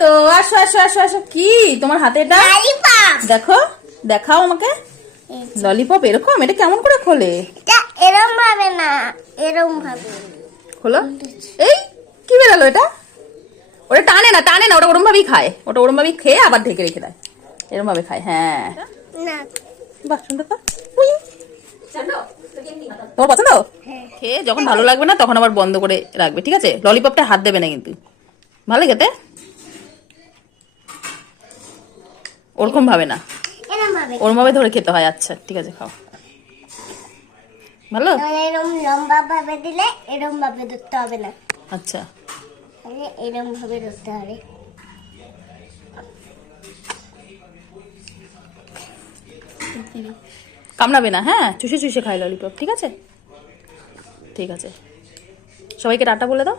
তো আসো আসো আসো আসো। কি তোমার হাতে এটা? দেখো, দেখাও আমাকে। ললিপপ এরকম? এটা কেমন করে খোলে? এরম ভাবে না, এরম ভাবে খোলো। এই কি বেরালো এটা? ওটা টানে না, টানে না, ওটা ওরম ভাবেই খায়। ওটা ওরম ভাবেই খেয়ে আবার ঢেকে রেখে দেয়। এরম ভাবে খায়। হ্যাঁ, না। বাহ সুন্দর তো। উই। তোমার পছন্দ? খেয়ে যখন ভালো লাগবে না তখন আবার বন্ধ করে রাখবে, ঠিক আছে? ললিপপটা হাত দেবে না কিন্তু। ভালো খেতে? ওরকম ভাবে না, এরম ভাবে ওরম ভাবে ধরে খেতে হয়। আচ্ছা ঠিক আছে, খাও। ভালো। এরম লম্বা ভাবে দিলে এরম ভাবে ধরতে হবে না, আচ্ছা, এরম ভাবে ধরতে হবে। কামড়াবে না, হ্যাঁ? চুষে চুষে খাই ললিপপ, ঠিক আছে? ঠিক আছে, সবাইকে টাটা বলে দাও।